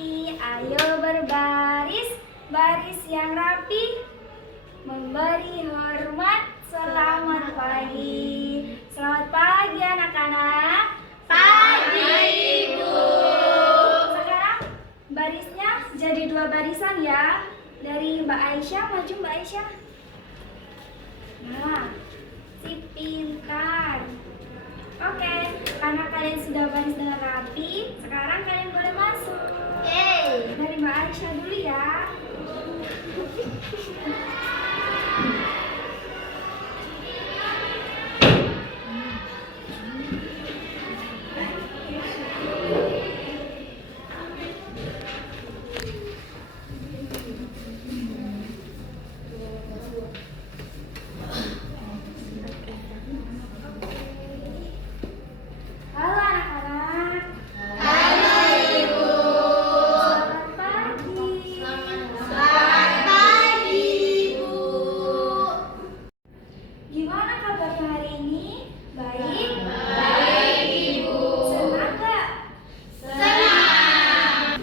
rapi. Ayo berbaris, baris yang rapi, memberi hormat. Selamat pagi. Selamat pagi anak-anak. Pagi, Ibu. Sekarang barisnya jadi 2 barisan ya. Dari Mbak Aisyah, maju Mbak Aisyah. Nah, si pintar. Oke, karena kalian sudah baris dengan rapi, sekarang kalian boleh masuk. Yeay. Dari Mbak Aisyah dulu ya. Halo anak-anak. Halo, Ibu. Selamat pagi. Selamat pagi, Ibu. Gimana kabarnya hari ini? Baik? Baik, Ibu. Senang gak? Senang.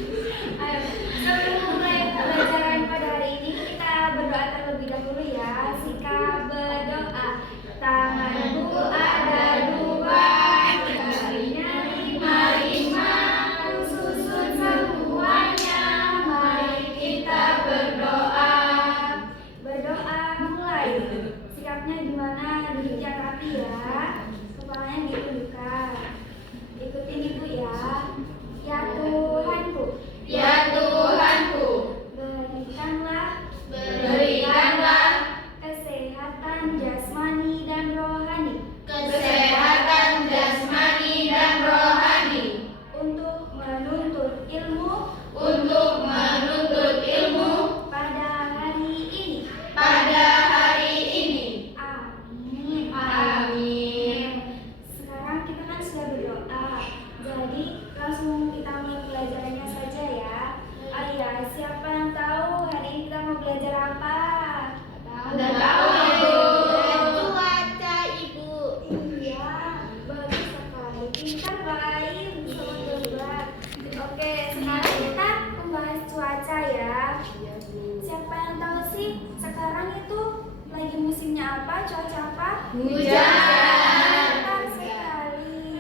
Ayo, sebelum mulai pelajaran pada hari ini, kita berdoa terlebih dahulu ya. Sikap berdoa. Tanganku ada 2, jarinya 5, susun semuanya. Mari kita berdoa. Berdoa mulai. Sikapnya gimana? Duduk yang rapi ya. Kepalanya diundukkan. Ikutin ibu ya. Ya Tuhanku, Ya Tuhanku, berikanlah kesehatan jasmani dan rohani kesehatan jasmani dan rohani untuk menuntut ilmu untuk menuntut ilmu pada hari ini. pada hari ini. Amin. Amin. Sekarang kita kan sudah berdoa, jadi langsung kita mulai pelajarannya saja ya. Oh iya, siapa yang tahu hari ini kita mau belajar apa? Udah tahu, Ibu. Cuaca, Ibu. Iya, bagus sekali. Pintar baik, bisa mencoba. Oke, sekarang kita membahas cuaca ya. Siapa yang tahu sih sekarang itu lagi musimnya apa? Cuaca apa? Hujan. Pintar sekali.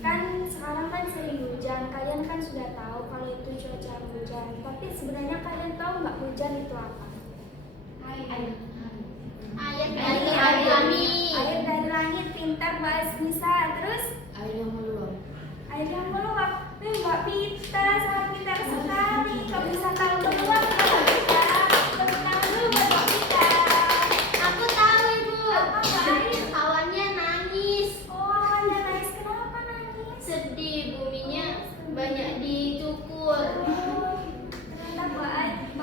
Kan sekarang kan sering hujan. Kalian kan sudah tahu kalau itu cuaca hujan. Tapi sebenarnya kalian tahu nggak hujan itu apa? Air dari langit. Air dari langit. Pintar Mbak Nisa. Terus Air yang meluap. air yang meluap. Mbak Pita sangat pintar sekali. Kamu bisa tahu meluap nggak Mbak Pita? Tepuk tangan dulu buat Mbak Pita. Aku tahu, Ibu. Apa, Mbak? Awannya nangis. Oh, awalnya nangis. Kenapa nangis? Sedih, buminya banyak dicukur. Oh, ternyata Mbak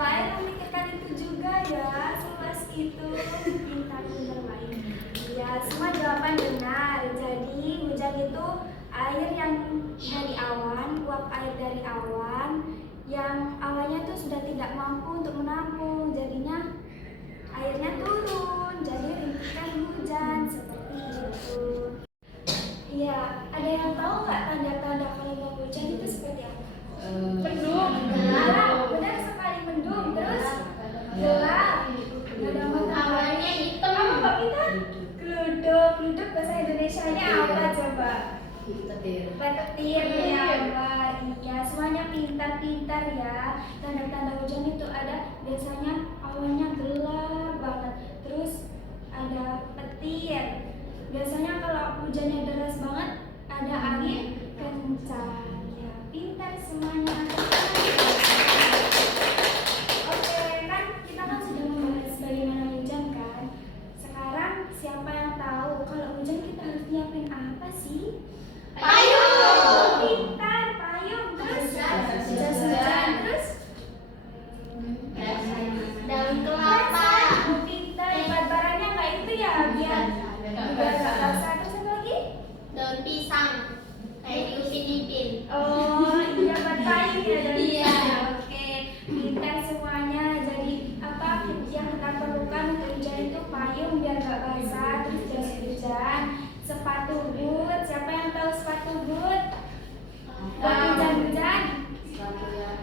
Ai memikirkan itu juga ya. Seluas itu. Pintar baik. Ya, semua jawaban benar. Jadi hujan itu air yang dari awan, uap air dari awan yang awannya tuh sudah tidak mampu untuk menampung, jadinya airnya turun, jadi rintikan hujan seperti itu. Iya, ada yang tahu nggak tanda-tanda kalau mau hujan itu seperti apa? Mendung, gelap, benar sekali mendung, terus gelap, ada matahari. Awannya hitam. Apa Mbak Pita? Gluduk, gluduk bahasa Indonesianya apa coba? Petir. Petir ya Mbak. Iya, semuanya pintar-pintar ya. Tanda-tanda hujan itu ada biasanya awannya gelap banget, terus ada petir. Biasanya kalau hujannya deras banget ada angin kencang. Ya, pintar semuanya. Oke, kan kita kan sudah membahas bagaimana hujan kan. Sekarang siapa yang tahu kalau hujan kita harus nyiapin apa sih? Payung. Pintar, payung. Terus jas hujan, terus Daun kelapa. pintar. Barang-barangnya nggak itu ya, biar nggak basah. Terus apa lagi? Daun pisang. Kayak di Upin Ipin. Oh iya, buat payung ya. dari Iya. sana. Oke, pintar semuanya. Jadi apa yang kita perlukan untuk hujan itu payung biar nggak basah, terus jas hujan, sepatu boot. Siapa yang tahu sepatu boot? Buat hujan-hujan. Sepatu yang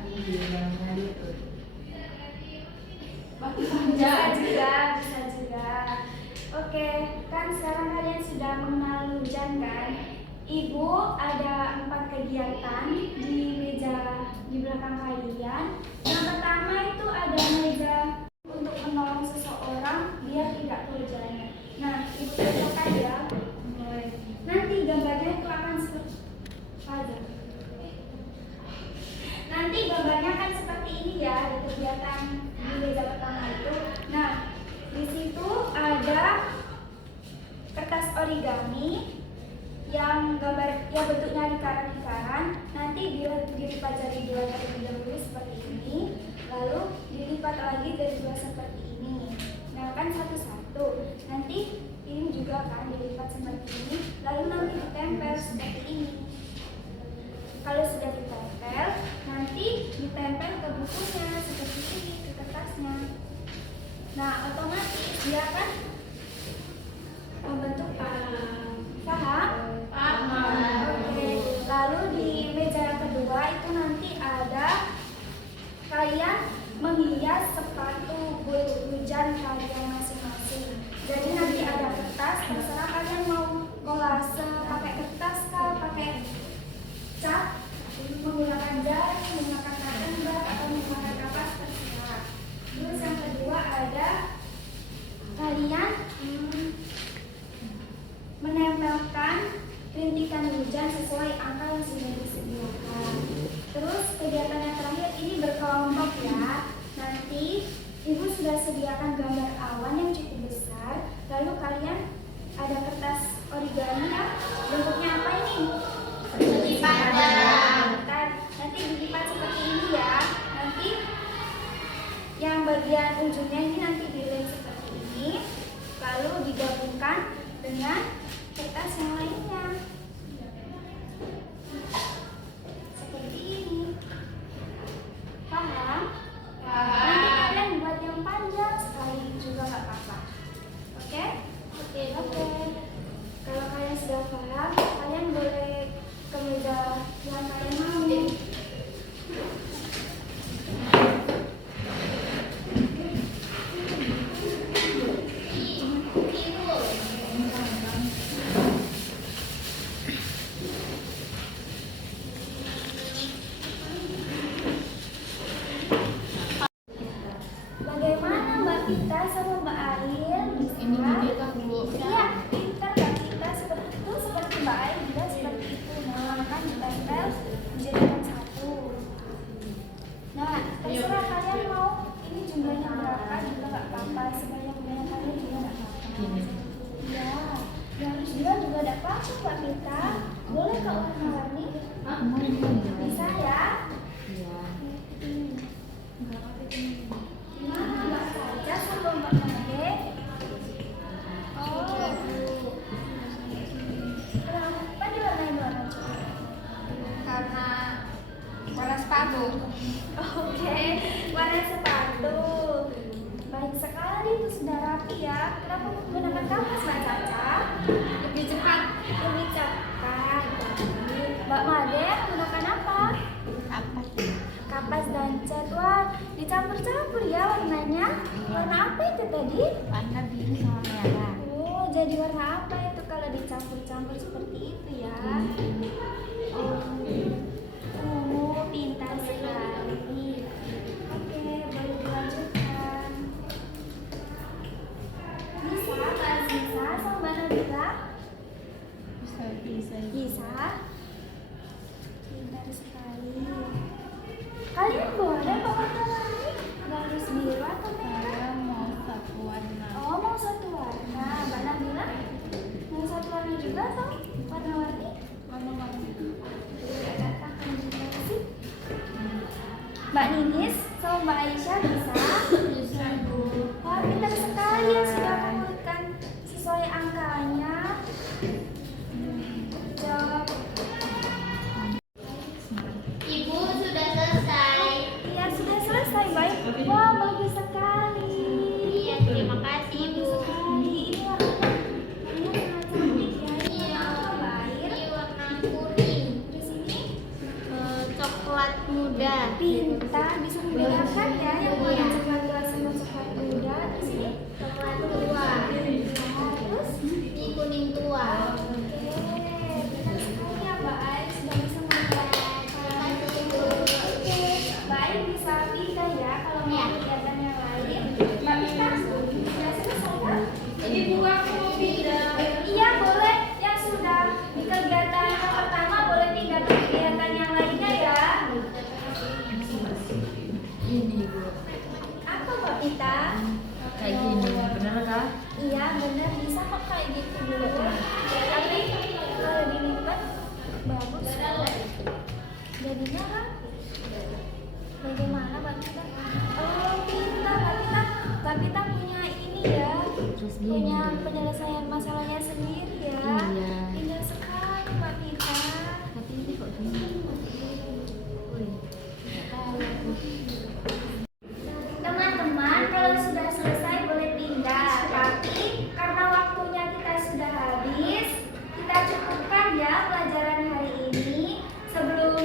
Bisa juga, bisa juga. Oke, kan sekarang kalian sudah mengenal hujan kan? Ibu ada 4 kegiatan di meja di belakang kalian. Yang pertama itu ada meja untuk menolong seseorang biar tidak kehujanan. Nah, ibu contohkan ya. Nanti gambarnya itu akan seperti apa? Nanti gambarnya akan seperti ini ya di kegiatan di meja pertama itu. Nah, di situ ada kertas origami yang gambar yang bentuknya lingkaran-lingkaran. Nanti dilipat jadi 2 terlebih dahulu seperti ini, lalu dilipat lagi jadi 2 seperti ini. Nah, kan satu-satu. Nanti ini juga akan dilipat seperti ini, lalu nanti ditempel seperti ini. Kalau sudah ditempel, nanti ditempel ke bukunya seperti ini, ke kertasnya. Nah, otomatis dia akan membentuk paham? Oke. Lalu di meja kedua itu nanti ada kalian menghias sepatu hujan kalian masing-masing. Jadi nanti ada kertas, terserah kalian mau kolase pakai kertas kah, pakai cat, menggunakan jari, menggunakan cotton bud, atau menggunakan kapas, terserah. Terus yang kedua ada kalian menempelkan rintikan hujan sesuai angka yang sudah disediakan. Terus kegiatan yang terakhir ini berkelompok ya. Nanti ibu sudah sediakan gambar awan yang cukup besar. Lalu kalian ada kertas origami ya. Bentuknya apa ini? Dilipat. Nanti dilipat seperti ini ya. Nanti yang bagian ujungnya ini nanti dilem seperti ini. Lalu digabungkan dengan kertas yang lainnya seperti ini. Paham? Nanti kalian buat yang panjang sekali juga nggak apa-apa. Oke? Oke. Kalau kalian sudah paham, kalian boleh ke meja yang kalian mau. Bagaimana Mbak Pita sama Mbak Ail? Ini video kan Bu. Iya, pintar Mbak Pita seperti itu, seperti Mbak Ail juga seperti itu. Nah, kan ditempel menjadikan satu. Nah, terserah kalian mau ini jumlahnya berapa juga nggak apa-apa, sebanyak-banyak kalian juga nggak apa-apa. Ya, yang harus bilang juga nggak apa-apa Mbak Pita. Boleh kok warna-warni? Bisa ya? Gimana Mbak Saja sama Mbak Made? Oh, kenapa diwarnain warna coklat? Karena warna sepatu. Oke, warna sepatu. Baik sekali itu sudah rapi ya. Kenapa menggunakan kapas Mbak Caca? Lebih cepat. Lebih cepat. Mbak Made menggunakan apa? Apa? Kapas dan cat. Wah, dicampur-campur ya warnanya. Warna apa itu tadi? Warna biru sama merah. Oh, jadi warna apa itu kalau dicampur-campur seperti itu ya? Oh, pintar sekali. Oke, boleh dilanjutkan. Bisa, Mbak Aziza sama Mbak Nabila? Bisa. Bisa. Pintar sekali. Kalian boleh bawa warna-warni? Nggak harus biru atau merah? Mau satu warna. Oh, mau satu warna. Mbak Nabila? Mau satu warna juga atau warna-warni? Warna-warni. Mbak Ninis sama Mbak Aisyah bisa? Bisa Bu. Wah, pintar sekali ya sudah mengurutkan sesuai angkanya. Job. Ibu sudah selesai. Iya, sudah selesai, baik. Wah, bagus sekali. Iya, terima kasih Bu. Bagus sekali. Ini warnanya sangat cantik ya. Ini Iya. warna apa, Mbak Air? Ini warna kuning. Terus ini Coklat muda. pintar, bisa bener bisa kok kayak gitu dulu. Tapi kalau dilipat bagus. Jadinya kan bagaimana Mbak Pita? Oh pintar Mbak Pita punya ini ya, punya penyelesaian masalahnya sendiri ya. Iya. Pintar sekali Mbak Pita. Tapi ini kok gini? Teman-teman, kalau sudah selesai boleh pindah. Tapi karena waktunya kita sudah habis, kita cukupkan ya pelajaran hari ini. Sebelum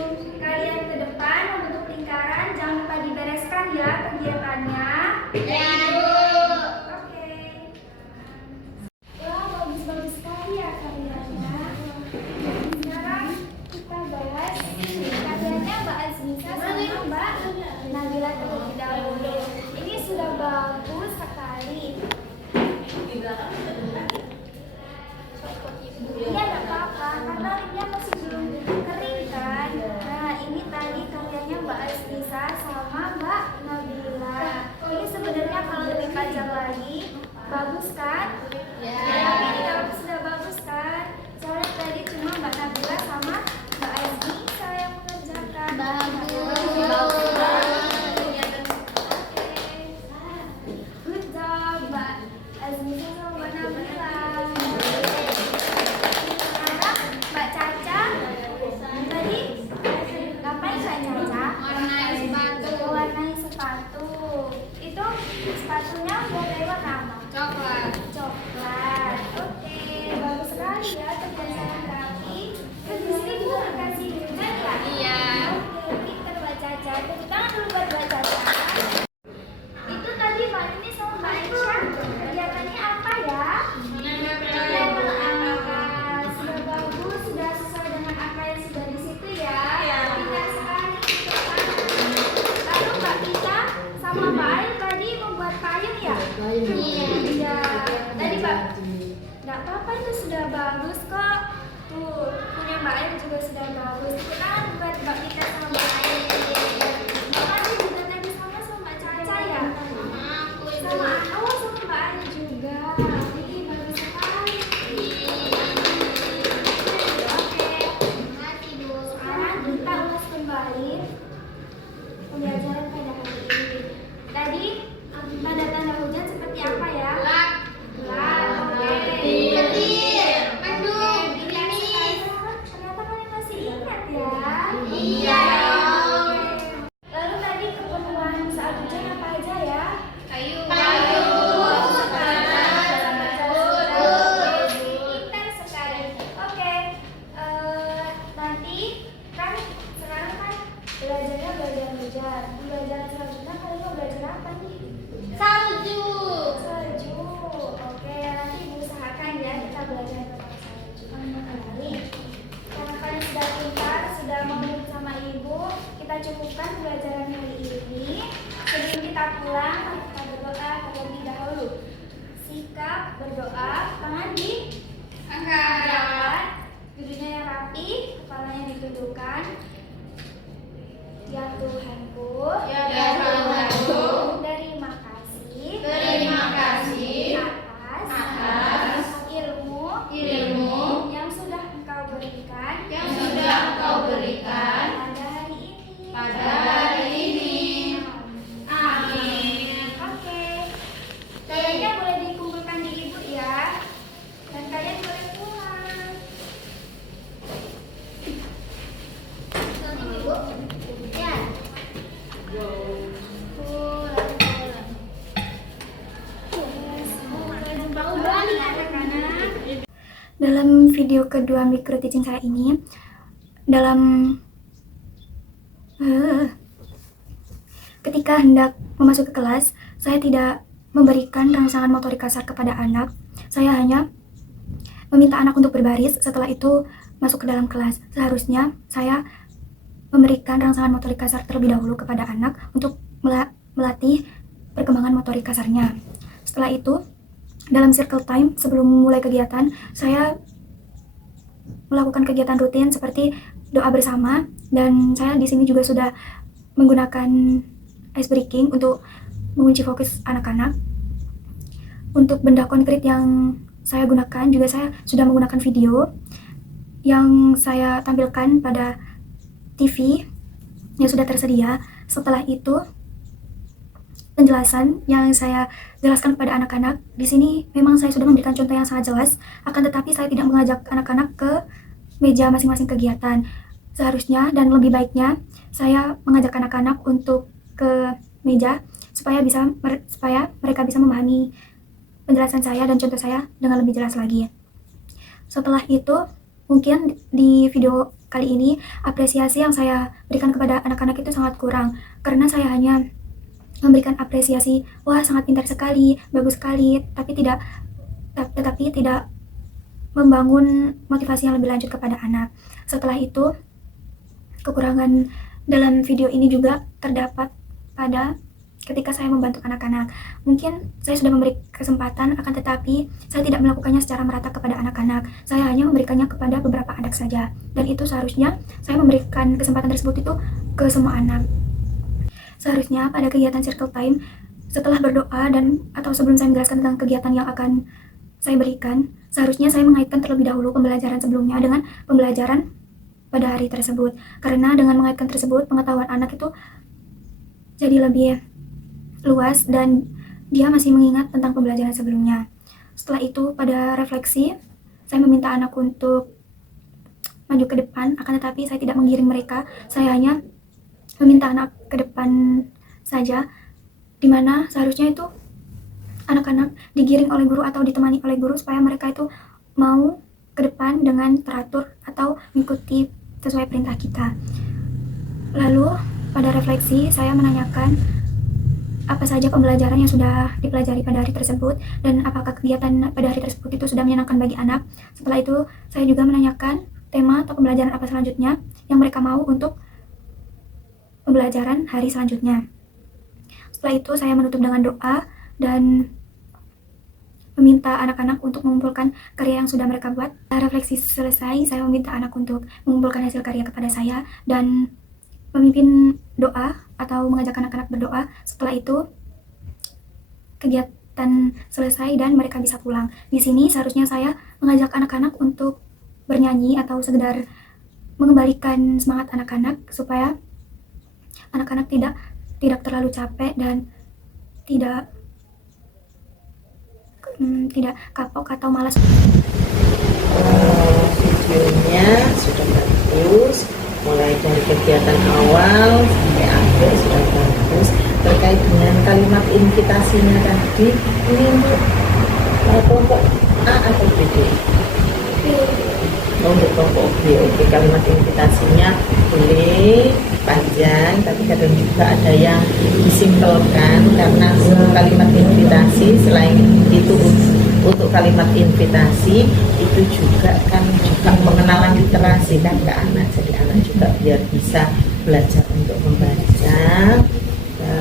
kalian ke depan membentuk lingkaran, jangan lupa dibereskan ya kegiatannya. Ya, Bu. Oke. Wah, bagus-bagus sekali ya karyanya. Sekarang kita bahas karyanya Mbak Azmisa sama Mbak Nabila terlebih dahulu. Ini sudah bagus sekali. Iya, nggak apa-apa, karena linknya masih belum kering kan. Nah, ini tadi karyanya Mbak Azmisa sama Mbak Nabila. Ini sebenarnya kalau lebih panjang lagi, bagus kan? Ya. Tapi ini kalau sudah bagus kan? Soalnya tadi cuma Mbak Nabila sama Mbak Azmisa yang mengerjakan. Good job, Mbak Azmisa sama Mbak Nabila. Sekarang Mbak Caca, tadi ngapain Mbak Caca? Warnai sepatu. Mewarnai sepatu. Itu sepatunya warna warna apa? Coklat. Coklat. Oke, bagus sekali ya kerjasama rapi. Terus di sini juga dikasih gunting ya? Iya. Oke, pintar Mbak Caca. Tepuk tangan dulu buat Mbak Caca. Itu tadi Mbak Nini sama Mbak Aisyah kegiatannya apa ya? Level angka. Sudah bagus, sudah sesuai dengan angka yang sudah di situ ya. Iya. Pintar sekali. Tepuk tangan. Lalu Mbak Pita sama Mbak Ayu tadi membuat payung ya? Iya. Tadi Mbak, nggak apa-apa itu sudah bagus kok. Tuh, punya Mbak Ayu juga sudah bagus. Tepuk tangan buat Mbak Pita sama Mbak Ayu. Mbak Ayu juga tadi sama Mbak Caca ya? Sama oh sama Mbak Ayu juga. Jadi bagus sekali. Oke. Sekarang kita ulas kembali pembelajaran pada hari ini. Tadi tanda-tanda hujan seperti apa ya? Gelap. Gelap. Oke. Petir. Mendung. Oke, Gerimis. ternyata kalian masih ingat ya? Iya. Lalu tadi keperluan saat hujan apa aja ya? Kayu. Pintar sekali. Oke, nanti kan sekarang kan belajarnya belajar hujan. Belajar selanjutnya kalian mau belajar apa nih? Salju. Salju. Oke, nanti usahakan ya kita belajar tentang salju. Baik. Karena kalian sudah pintar, sudah mau ikut sama ibu, kita cukupkan pelajaran hari ini. Sebelum kita pulang, mari kita berdoa terlebih dahulu. Sikap berdoa, tangan diangkat, duduknya yang rapi, kepalanya ditundukkan. Ya Tuhanku, Ya Tuhanku, terima kasih terima kasih atas ilmu yang sudah Engkau berikan yang sudah Engkau berikan pada hari ini. Amin. Oke, kayaknya boleh dikumpulkan di ibu ya, dan kalian boleh pulang. Ya. Dalam video kedua micro teaching saya ini, ketika hendak memasuki kelas, saya tidak memberikan rangsangan motorik kasar kepada anak. Saya hanya meminta anak untuk berbaris, setelah itu masuk ke dalam kelas. Seharusnya saya memberikan rangsangan motorik kasar terlebih dahulu kepada anak untuk melatih perkembangan motorik kasarnya. Setelah itu, dalam circle time sebelum mulai kegiatan, saya melakukan kegiatan rutin seperti doa bersama, dan saya di sini juga sudah menggunakan ice breaking untuk mengunci fokus anak-anak. Untuk benda konkret yang saya gunakan juga saya sudah menggunakan video yang saya tampilkan pada TV yang sudah tersedia. Setelah itu penjelasan yang saya jelaskan kepada anak-anak di sini memang saya sudah memberikan contoh yang sangat jelas, akan tetapi saya tidak mengajak anak-anak ke meja masing-masing kegiatan. Seharusnya dan lebih baiknya saya mengajak anak-anak untuk ke meja supaya mereka bisa memahami penjelasan saya dan contoh saya dengan lebih jelas lagi. Setelah itu, mungkin di video kali ini apresiasi yang saya berikan kepada anak-anak itu sangat kurang, karena saya hanya memberikan apresiasi, wah sangat pintar sekali, bagus sekali, tetapi tidak membangun motivasi yang lebih lanjut kepada anak. Setelah itu, kekurangan dalam video ini juga terdapat pada ketika saya membantu anak-anak. Mungkin saya sudah memberi kesempatan, akan tetapi saya tidak melakukannya secara merata kepada anak-anak. Saya hanya memberikannya kepada beberapa anak saja. Dan itu seharusnya saya memberikan kesempatan tersebut itu ke semua anak. Seharusnya pada kegiatan circle time, setelah berdoa atau sebelum saya menjelaskan tentang kegiatan yang akan saya berikan, seharusnya saya mengaitkan terlebih dahulu pembelajaran sebelumnya dengan pembelajaran pada hari tersebut. Karena dengan mengaitkan tersebut, pengetahuan anak itu jadi lebih luas dan dia masih mengingat tentang pembelajaran sebelumnya. Setelah itu, pada refleksi, saya meminta anak untuk maju ke depan, akan tetapi saya tidak menggiring mereka. Saya hanya meminta anak ke depan saja, dimana seharusnya itu anak-anak digiring oleh guru atau ditemani oleh guru supaya mereka itu mau ke depan dengan teratur atau mengikuti sesuai perintah kita. Lalu pada refleksi saya menanyakan apa saja pembelajaran yang sudah dipelajari pada hari tersebut dan apakah kegiatan pada hari tersebut itu sudah menyenangkan bagi anak. Setelah itu saya juga menanyakan tema atau pembelajaran apa selanjutnya yang mereka mau untuk pembelajaran hari selanjutnya. Setelah itu saya menutup dengan doa dan meminta anak-anak untuk mengumpulkan karya yang sudah mereka buat. Refleksi selesai, saya meminta anak untuk mengumpulkan hasil karya kepada saya dan memimpin doa atau mengajak anak-anak berdoa. Setelah itu kegiatan selesai dan mereka bisa pulang. Di sini seharusnya saya mengajak anak-anak untuk bernyanyi atau sekedar mengembalikan semangat anak-anak supaya anak-anak tidak terlalu capek dan tidak kapok atau malas. Videonya sudah bagus, mulai dari kegiatan awal sampai akhir sudah bagus. Terkait dengan kalimat invitasinya tadi, ini untuk kelompok A atau B? Untuk kelompok B, oke. Kalimat invitasinya boleh panjang, tapi kadang juga ada yang disimpelkan karena kalimat invitasi selain itu untuk kalimat invitasi itu juga pengenalan literasi kan ke anak, jadi anak juga biar bisa belajar untuk membaca.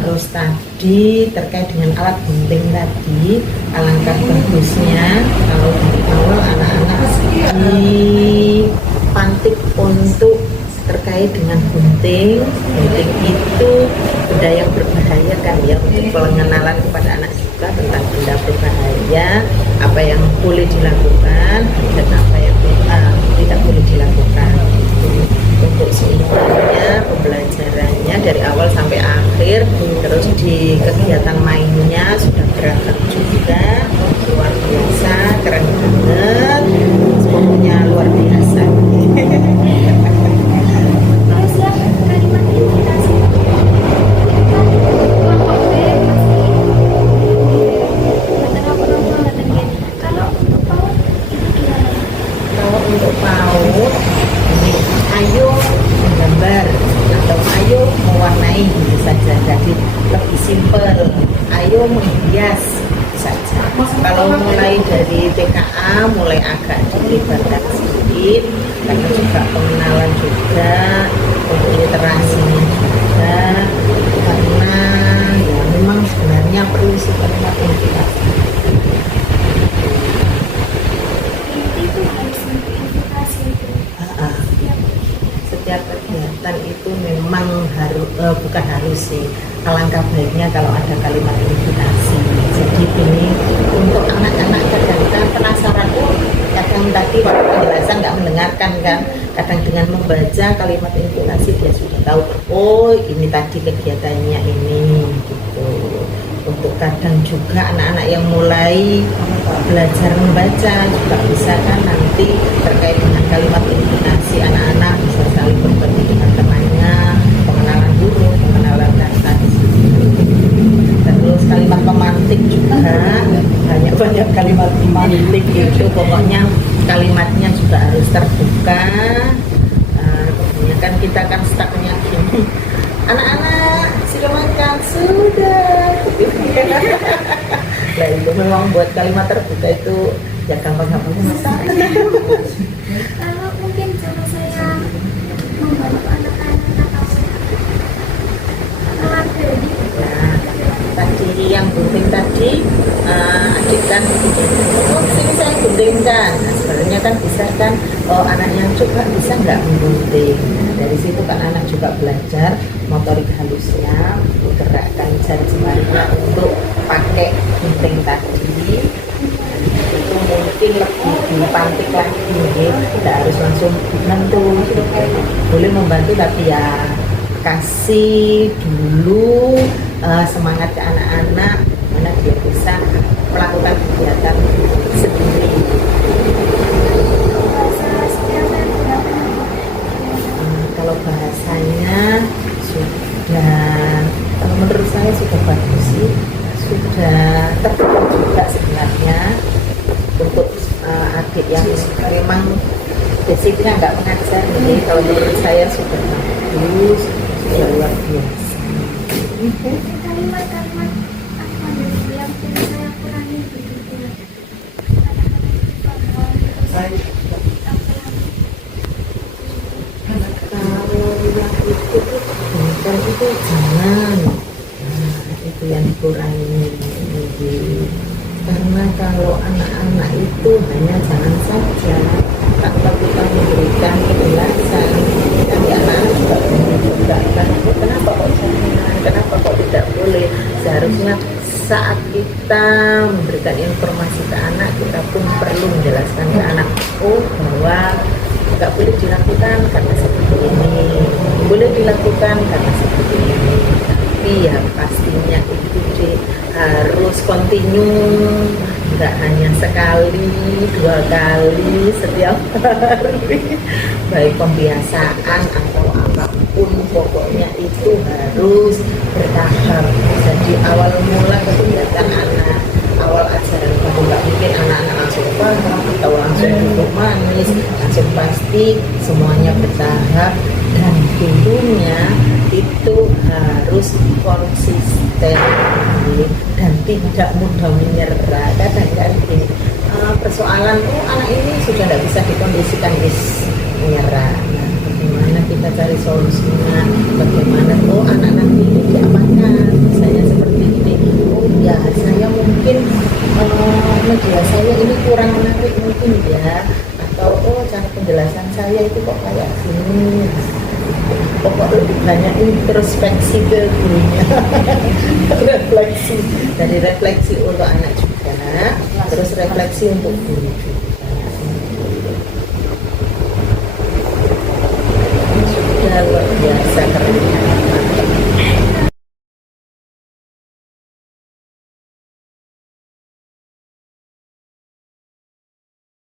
Terus tadi terkait dengan alat gunting tadi, alangkah bagusnya kalau dari awal anak-anak dipantik untuk terkait dengan gunting. Gunting itu benda yang berbahaya kan ya, untuk pengenalan kepada anak juga tentang benda berbahaya, apa yang boleh dilakukan dan apa yang tidak boleh dilakukan. Untuk semuanya pembelajarannya dari awal sampai akhir, terus di kegiatan mainnya sudah beragam juga, luar biasa, keren banget, pokoknya luar biasa. Terus ya kalimat invitasi kelompok B kalau untuk PAUD itu gimana? Kalau untuk PAUD ini ayo menggambar atau ayo mewarnai gitu saja, jadi lebih simpel. Ayo menghias saja. Kalau mulai dari TKA mulai agak dilibatkan sedikit karena juga pengenalan juga, untuk literasinya juga, karena ya memang sebenarnya perlu sih kalimat invitasi. Itu harus invitasi itu. Setiap kegiatan itu memang bukan harus sih, alangkah baiknya kalau ada kalimat invitasi. Jadi ini untuk anak-anak kadang penasaran, kadang tadi waktu penjelasan nggak mendengarkan kan, kadang dengan membaca kalimat intonasi dia sudah tahu, oh ini tadi kegiatannya ini gitu. Untuk kadang juga anak-anak yang mulai belajar membaca juga bisa kan nanti terkait dengan kalimat intonasi, anak-anak bisa saling berbagi dengan temannya, pengenalan huruf, pengenalan kata di situ. Terus kalimat pemantik juga banyak kalimat pemantik itu, pokoknya kalimatnya juga harus terbuka. Kebanyakan kita kan stucknya gini, anak-anak sudah makan sudah. Nah itu memang buat kalimat terbuka itu ya gampang-gampang masak. Kalau mungkin cara saya membantu anak-anak atau Nah, tadi yang gunting tadi adik kan oh sini saya guntingkan. Nah, sebenarnya kan bisa kan, oh anaknya juga bisa nggak menggunting. Nah, dari situ kan anak juga belajar motorik halusnya, menggerakkan jari jemarinya untuk pakai gunting tadi. Itu mungkin lebih dipantik lagi, tidak harus langsung menentu. Boleh membantu tapi ya kasih dulu semangat ke anak-anak, mana dia bisa melakukan kegiatan sendiri. Kalau bahasanya sudah, kalau menurut saya sudah bagus sih, sudah terbuka juga sebenarnya untuk adik yang memang basicnya nggak mengajar. Jadi kalau menurut saya sudah bagus, sudah luar biasa. kalimat-kalimat apa yang saya kurangi begitu. Kalau yang itu bukan itu jangan, nah, itu yang dikurangi. Karena kalau anak-anak itu hanya jangan saja tanpa kita memberikan penjelasan, kan ya anak-anak juga memudahkan, kenapa kok jangan, kenapa kok tidak boleh. Seharusnya saat kita memberikan informasi ke anak, kita pun perlu menjelaskan ke anak, oh bahwa nggak boleh dilakukan karena seperti ini, boleh dilakukan karena seperti ini. Tapi ya pastinya itu harus kontinu, nggak hanya sekali, 2 kali setiap hari. Baik pembiasaan atau apapun, pokoknya itu harus bertahap. Jadi awal mula kegiatan anak, awal ajaran kamu nggak mungkin anak-anak langsung paham atau langsung duduk manis, langsung pasti semuanya bertahap. Dan dulunya itu harus konsisten dan tidak mudah menyerah. Kadang kan persoalan, oh anak ini sudah tidak bisa dikondisikan, menyerah. Nah, bagaimana kita cari solusinya? Bagaimana, oh anak nanti ini diapakan? Misalnya seperti ini, oh ya saya mungkin media saya ini kurang menarik mungkin ya, atau oh cara penjelasan saya itu kok kayak gini. Pokoknya lebih banyak introspeksi ke gurunya. Refleksi, dari refleksi untuk anak juga, terus refleksi untuk guru juga.